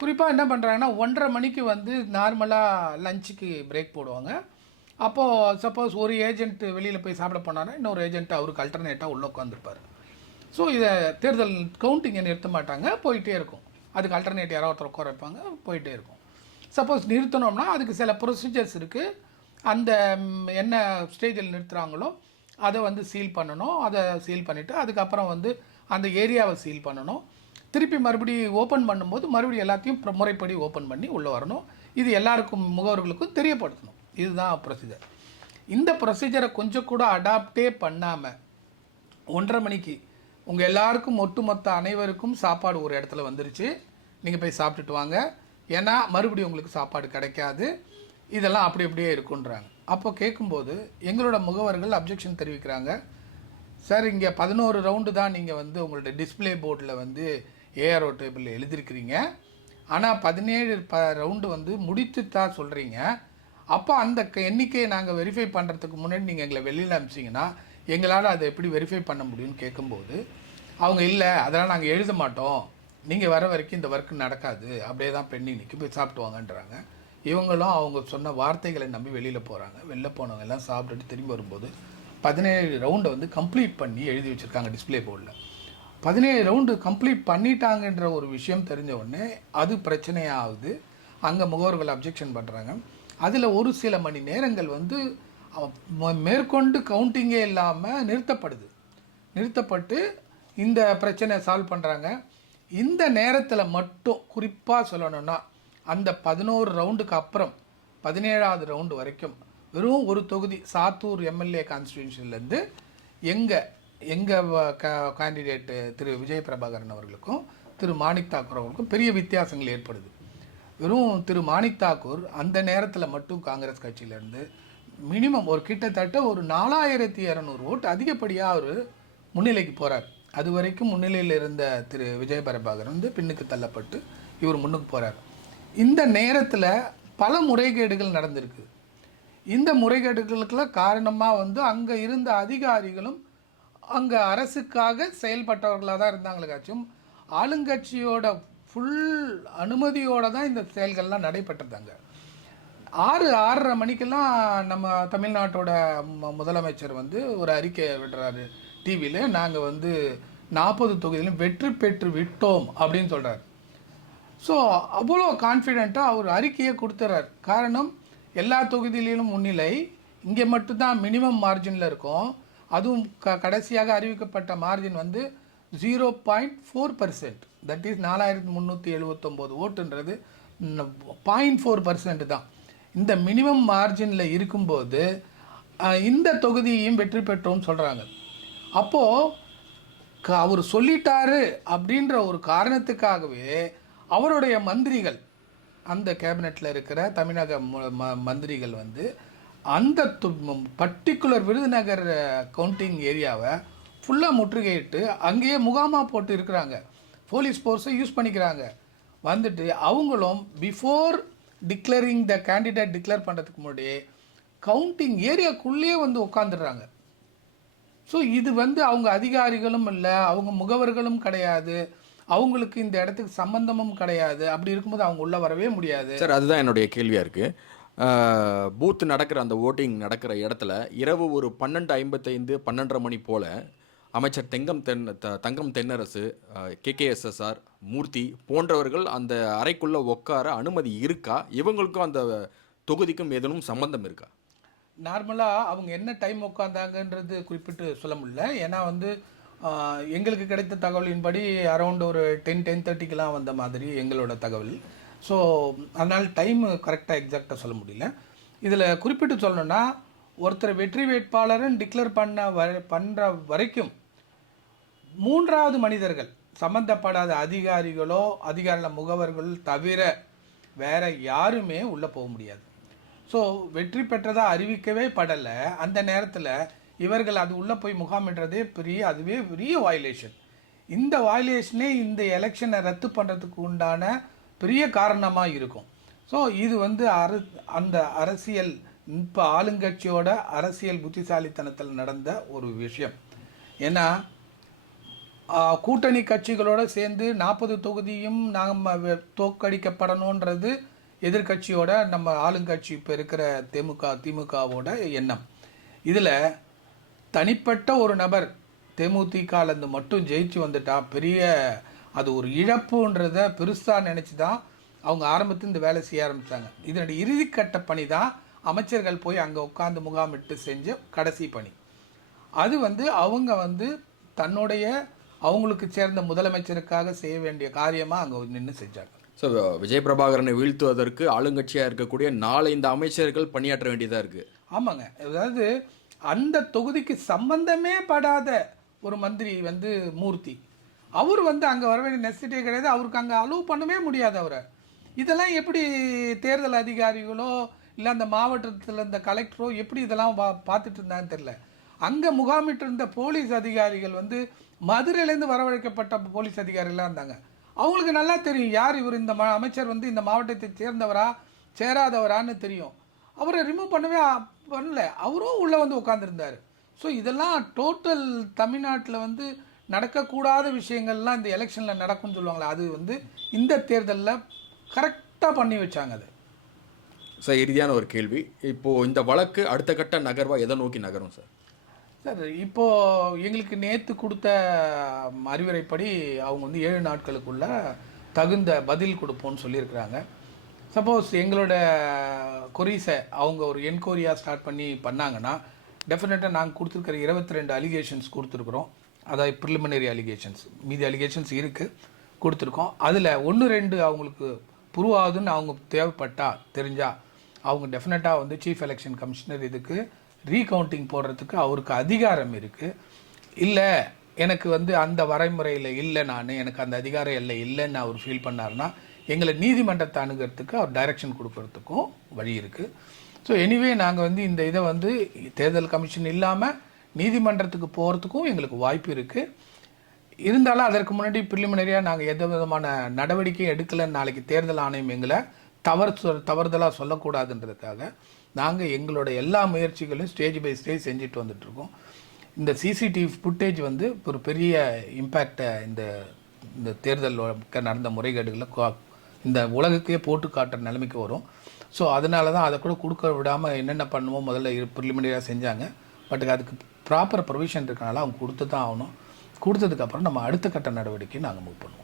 குறிப்பாக என்ன பண்ணுறாங்கன்னா 1:30 மணிக்கு வந்து நார்மலாக லஞ்சுக்கு பிரேக் போடுவாங்க. அப்போது சப்போஸ் ஒரு ஏஜென்ட் வெளியில் போய் சாப்பிட போனாங்கன்னா இன்னொரு ஏஜென்ட் அவருக்கு அல்டர்னேட்டாக உள்ளே உட்காந்துருப்பார். ஸோ இதை தேர்தல் கவுண்டிங்கை நிறுத்த மாட்டாங்க, போயிட்டே இருக்கும். அதுக்கு அல்டர்னேட் யாராவது ஒருத்தர் உட்கார வைப்பாங்க, போயிட்டே இருக்கும். சப்போஸ் நிறுத்தணும்னா அதுக்கு சில ப்ரொசீஜர்ஸ் இருக்குது. அந்த என்ன ஸ்டேஜில் நிறுத்துகிறாங்களோ அதை வந்து சீல் பண்ணணும். அதை சீல் பண்ணிவிட்டு அதுக்கப்புறம் வந்து அந்த ஏரியாவை சீல் பண்ணணும். திருப்பி மறுபடியும் ஓப்பன் பண்ணும்போது மறுபடியும் எல்லாத்தையும் முறைப்படி ஓப்பன் பண்ணி உள்ளே வரணும். இது எல்லாருக்கும் முகவர்களுக்கும் தெரியப்படுத்தணும். இதுதான் ப்ரொசீஜர். இந்த ப்ரொசீஜரை கொஞ்சம் கூட அடாப்டே பண்ணாமல் 1:30 மணிக்கு உங்கள் எல்லாருக்கும் ஒட்டுமொத்த அனைவருக்கும் சாப்பாடு ஒரு இடத்துல வந்துருச்சு, நீங்கள் போய் சாப்பிட்டுட்டு வாங்க, ஏன்னா மறுபடியும் உங்களுக்கு சாப்பாடு கிடைக்காது, இதெல்லாம் அப்படி அப்படியே இருக்குன்றாங்க. அப்போ கேட்கும்போது எங்களோட முகவர்கள் அப்ஜெக்ஷன் தெரிவிக்கிறாங்க. சார், இங்கே 11 ரவுண்டு தான் நீங்கள் வந்து உங்களோட டிஸ்பிளே போர்டில் வந்து ஏஆர்ஓ டேபிளில் எழுதியிருக்கிறீங்க, ஆனால் 17 ரவுண்டு வந்து முடித்து தான் சொல்கிறீங்க. அப்போ அந்த எண்ணிக்கையை நாங்கள் வெரிஃபை பண்ணுறதுக்கு முன்னாடி நீங்கள் எங்களை வெளியில் அனுப்பிச்சிங்கன்னா எங்களால் அதை எப்படி வெரிஃபை பண்ண முடியும்னு கேட்கும்போது அவங்க இல்லை, அதெல்லாம் நாங்கள் எழுத மாட்டோம், நீங்கள் வர வரைக்கும் இந்த ஒர்க் நடக்காது, அப்படியே தான் பெண்டிங் போய் சாப்பிட்டு வாங்கன்றாங்க. இவங்களும் அவங்க சொன்ன வார்த்தைகளை நம்பி வெளியில் போகிறாங்க. வெளில போனவங்க எல்லாம் சாப்பிட்டுட்டு திரும்பி வரும்போது 17 ரவுண்டை வந்து கம்ப்ளீட் பண்ணி எழுதி வச்சுருக்காங்க டிஸ்பிளே போர்டில். 17 ரவுண்டு கம்ப்ளீட் பண்ணிட்டாங்கன்ற ஒரு விஷயம் தெரிஞ்ச உடனே அது பிரச்சனையாகுது. அங்கே முகவர்கள் அப்ஜெக்ஷன் பண்ணுறாங்க. அதில் ஒரு சில மணி நேரங்கள் வந்து மேற்கொண்டு கவுண்டிங்கே இல்லாமல் நிறுத்தப்பட்டு இந்த பிரச்சனை சால்வ் பண்ணுறாங்க. இந்த நேரத்தில் மட்டும் குறிப்பாக சொல்லணும்னா அந்த 11 ரவுண்டுக்கு அப்புறம் 17வது ரவுண்டு வரைக்கும் வெறும் ஒரு தொகுதி சாத்தூர் எம்எல்ஏ கான்ஸ்டிடியூஷன்லேருந்து எங்கள் கேண்டிடேட்டு திரு விஜய் பிரபாகரன் அவர்களுக்கும் திரு மாணிக் தாக்கூர் அவர்களுக்கும் பெரிய வித்தியாசங்கள் ஏற்படுது. வெறும் திரு மாணிக் தாக்கூர் அந்த நேரத்தில் மட்டும் காங்கிரஸ் கட்சியிலேருந்து மினிமம் ஒரு கிட்டத்தட்ட ஒரு 4200 ஓட்டு அதிகப்படியாக அவர் முன்னிலைக்கு போகிறார். அது வரைக்கும் முன்னிலையில் இருந்த திரு விஜய் பிரபாகரன் வந்து பின்னுக்கு தள்ளப்பட்டு இவர் முன்னுக்கு போகிறார். இந்த நேரத்தில் பல முறைகேடுகள் நடந்திருக்கு. இந்த முறைகேடுகளுக்கெல்லாம் காரணமாக வந்து அங்கே இருந்த அதிகாரிகளும் அங்கே அரசுக்காக செயல்பட்டவர்களாக தான் இருந்தாங்களுக்காச்சும் ஆளுங்கட்சியோட ஃபுல் அனுமதியோடு தான் இந்த செயல்கள்லாம் நடைபெற்றதாங்க. 6:30 மணிக்கெல்லாம் நம்ம தமிழ்நாட்டோட முதலமைச்சர் வந்து ஒரு அறிக்கை விடுறாரு டிவியில், நாங்கள் வந்து 40 தொகுதியிலும் வெற்றி பெற்று விட்டோம் அப்படின்னு சொல்கிறார். ஸோ அவ்வளோ கான்ஃபிடெண்ட்டாக அவர் அறிக்கையை கொடுத்துறார். காரணம், எல்லா தொகுதியிலும் முன்னிலை, இங்கே மட்டும்தான் மினிமம் மார்ஜினில் இருக்கும். அதுவும் கடைசியாக அறிவிக்கப்பட்ட மார்ஜின் வந்து 0.4%, தட் இஸ் 4379 ஓட்டுன்றது 0.4% தான். இந்த மினிமம் மார்ஜினில் இருக்கும்போது இந்த தொகுதியையும் வெற்றி பெற்றோம்னு சொல்கிறாங்க. அப்போது அவர் சொல்லிட்டாரு அப்படின்ற ஒரு காரணத்துக்காகவே அவருடைய மந்திரிகள், அந்த கேபினெட்டில் இருக்கிற தமிழக மந்திரிகள் வந்து அந்த பர்டிகுலர் விருதுநகர் கவுண்டிங் ஏரியாவை ஃபுல்லாக முற்றுகையிட்டு அங்கேயே முகாமாக போட்டு இருக்கிறாங்க. போலீஸ் ஃபோர்ஸை யூஸ் பண்ணிக்கிறாங்க. வந்துட்டு அவங்களும் before declaring the candidate declare பண்ணுறதுக்கு முன்னாடி கவுண்டிங் ஏரியாக்குள்ளேயே வந்து உட்காந்துடுறாங்க. ஸோ இது வந்து அவங்க அதிகாரிகளும் இல்லை, அவங்க முகவர்களும் கிடையாது, அவங்களுக்கு இந்த இடத்துக்கு சம்பந்தமும் கிடையாது. அப்படி இருக்கும்போது அவங்க உள்ளே வரவே முடியாது. சார், அதுதான் என்னுடைய கேள்வியாக இருக்குது. பூத் நடக்கிற அந்த ஓட்டிங் நடக்கிற இடத்துல இரவு ஒரு 12:55 12:30 மணி போல் அமைச்சர் தங்கம் தென்னரசு, கேகேஎஸ்எஸ்ஆர் மூர்த்தி போன்றவர்கள் அந்த அறைக்குள்ளே உட்கார அனுமதி இருக்கா? இவங்களுக்கும் அந்த தொகுதிக்கும் ஏதேனும் சம்பந்தம் இருக்கா? நார்மலாக அவங்க என்ன டைம் உட்காந்தாங்கன்றது குறிப்பிட்டு சொல்ல முடியல. ஏன்னா வந்து எங்களுக்கு கிடைத்த தகவலின்படி அரௌண்ட் ஒரு 10-10:30 வந்த மாதிரி எங்களோட தகவல். ஸோ அதனால் டைம் கரெக்டாக எக்ஸாக்டாக சொல்ல முடியல. இதில் குறிப்பிட்டு சொல்லணுன்னா, ஒருத்தர் வெற்றி வேட்பாளர்னு டிக்ளேர் பண்ணுற வரைக்கும் 3வது மனிதர்கள், சம்மந்தப்படாத அதிகாரிகளோ அதிகார முகவர்கள் தவிர வேற யாருமே உள்ளே போக முடியாது. ஸோ வெற்றி பெற்றதாக அறிவிக்கவே படலை. அந்த நேரத்தில் இவர்கள் அது உள்ளே போய் முகாமிடுறதே அதுவே பெரிய வயலேஷன். இந்த வயலேஷனே இந்த எலெக்ஷனை ரத்து பண்ணுறதுக்கு உண்டான பெரிய காரணமாக இருக்கும். ஸோ இது வந்து அந்த அரசியல், இப்போ ஆளுங்கட்சியோட அரசியல் புத்திசாலித்தனத்தில் நடந்த ஒரு விஷயம். ஏன்னா கூட்டணி கட்சிகளோடு சேர்ந்து 40 தொகுதியும் நாம் தோற்கடிக்கப்படணுன்றது எதிர்கட்சியோட நம்ம ஆளுங்கட்சி இப்போ இருக்கிற திமுகவோட எண்ணம். இதில் தனிப்பட்ட ஒரு நபர் தேமுதிகலேருந்து மட்டும் ஜெயிச்சு வந்துட்டா பெரிய அது ஒரு இழப்புன்றத பெருசாக நினச்சி தான் அவங்க ஆரம்பத்தில் இந்த வேலை செய்ய ஆரம்பித்தாங்க. இதனுடைய இறுதிக்கட்ட பணி தான் அமைச்சர்கள் போய் அங்கே உட்காந்து முகாமிட்டு செஞ்ச கடைசி பணி. அது அவங்க தன்னுடைய அவங்களுக்கு சேர்ந்த முதலமைச்சருக்காக செய்ய வேண்டிய காரியமாக அங்கே நின்று செஞ்சாங்க. ஸோ விஜய் பிரபாகரனை வீழ்த்துவதற்கு ஆளுங்கட்சியாக இருக்கக்கூடிய 4-5 அமைச்சர்கள் பணியாற்ற வேண்டியதாக இருக்குது. ஆமாங்க. அதாவது அந்த தொகுதிக்கு சம்பந்தமே படாத ஒரு மந்திரி மூர்த்தி, அவர் அங்கே வர வேண்டிய நெசிட்டியே கிடையாது. அவருக்கு அங்கே அலோவ் பண்ணவே முடியாது அவரை. இதெல்லாம் எப்படி தேர்தல் அதிகாரிகளோ இல்லை அந்த மாவட்டத்தில் இருந்த கலெக்டரோ எப்படி இதெல்லாம் பார்த்துட்டு இருந்தாங்கன்னு தெரியல. அங்கே முகாமிட்டு இருந்த போலீஸ் அதிகாரிகள் மதுரையிலேருந்து வரவழைக்கப்பட்ட போலீஸ் அதிகாரிகளாக இருந்தாங்க. அவங்களுக்கு நல்லா தெரியும் யார் இவர், இந்த அமைச்சர் இந்த மாவட்டத்தை சேர்ந்தவரா சேராதவரான்னு தெரியும். அவரை ரிமூவ் பண்ணல, அவரும் உள்ளே உட்காந்துருந்தார். ஸோ இதெல்லாம் டோட்டல் தமிழ்நாட்டில் நடக்கக்கூடாத விஷயங்கள்லாம் இந்த எலெக்ஷனில் நடக்கும்னு சொல்லுவாங்களே, அது இந்த தேர்தலில் கரெக்டாக பண்ணி வச்சாங்க. அது சார் இறுதியான ஒரு கேள்வி, இப்போது இந்த வழக்கு அடுத்த கட்ட நகர்வாக எதை நோக்கி நகரும் சார்? சார் இப்போது எங்களுக்கு நேற்று கொடுத்த அறிவுரைப்படி அவங்க 7 நாட்களுக்குள்ள தகுந்த பதில் கொடுப்போம்னு சொல்லியிருக்கிறாங்க. சப்போஸ் எங்களோட கொரீஸை அவங்க ஒரு என்கொயரியாக ஸ்டார்ட் பண்ணாங்கன்னா டெஃபினட்டாக நாங்கள் கொடுத்துருக்கிற 22 அலிகேஷன்ஸ் கொடுத்துருக்குறோம். அதாவது ப்ரிலிமினரி அலிகேஷன்ஸ், மீதி அலிகேஷன்ஸ் இருக்குது கொடுத்துருக்கோம். அதில் 1-2 அவங்களுக்கு ப்ரூவ் ஆகுதுன்னு அவங்க தெரிஞ்சால் அவங்க டெஃபினட்டாக சீஃப் எலெக்ஷன் கமிஷனர் இதுக்கு ரீகவுண்டிங் போடுறதுக்கு அவருக்கு அதிகாரம் இருக்குது. இல்லை எனக்கு அந்த வரைமுறையில் இல்லை, எனக்கு அந்த அதிகாரம் இல்லைன்னு அவர் ஃபீல் பண்ணார்னா எங்களை நீதிமன்றத்தை அணுகிறதுக்கு அவர் டைரக்ஷன் கொடுக்கறதுக்கும் வழி இருக்குது. ஸோ எனிவே நாங்கள் இந்த இதை தேர்தல் கமிஷன் இல்லாமல் நீதிமன்றத்துக்கு போகிறதுக்கும் எங்களுக்கு வாய்ப்பு இருக்குது. இருந்தாலும் அதற்கு முன்னாடி ப்ரிலிமினரியாக நாங்கள் எந்த விதமான நடவடிக்கையும் எடுக்கலைன்னு நாளைக்கு தேர்தல் ஆணையம் எங்களை தவறுதலாக சொல்லக்கூடாதுன்றதுக்காக நாங்கள் எங்களோட எல்லா முயற்சிகளையும் ஸ்டேஜ் பை ஸ்டேஜ் செஞ்சுட்டு வந்துட்டுருக்கோம். இந்த சிசிடிவி ஃபுட்டேஜ் ஒரு பெரிய இம்பேக்டை இந்த தேர்தல் நடந்த முறைகேடுகளை இந்த உலகுக்கே போட்டு காட்டுற நிலைமைக்கு வரும். ஸோ அதனால தான் அதை கூட கொடுக்க விடாமல் என்னென்ன பண்ணுமோ முதல்ல ப்ரிலிமினரியாக செஞ்சாங்க. பட் அதுக்கு ப்ராப்பர் ப்ரொவிஷன் இருக்கனால அவங்க கொடுத்து தான் ஆகணும். கொடுத்ததுக்கப்புறம் நம்ம அடுத்த கட்ட நடவடிக்கை நாங்கள் மூவ் பண்ணுவோம்.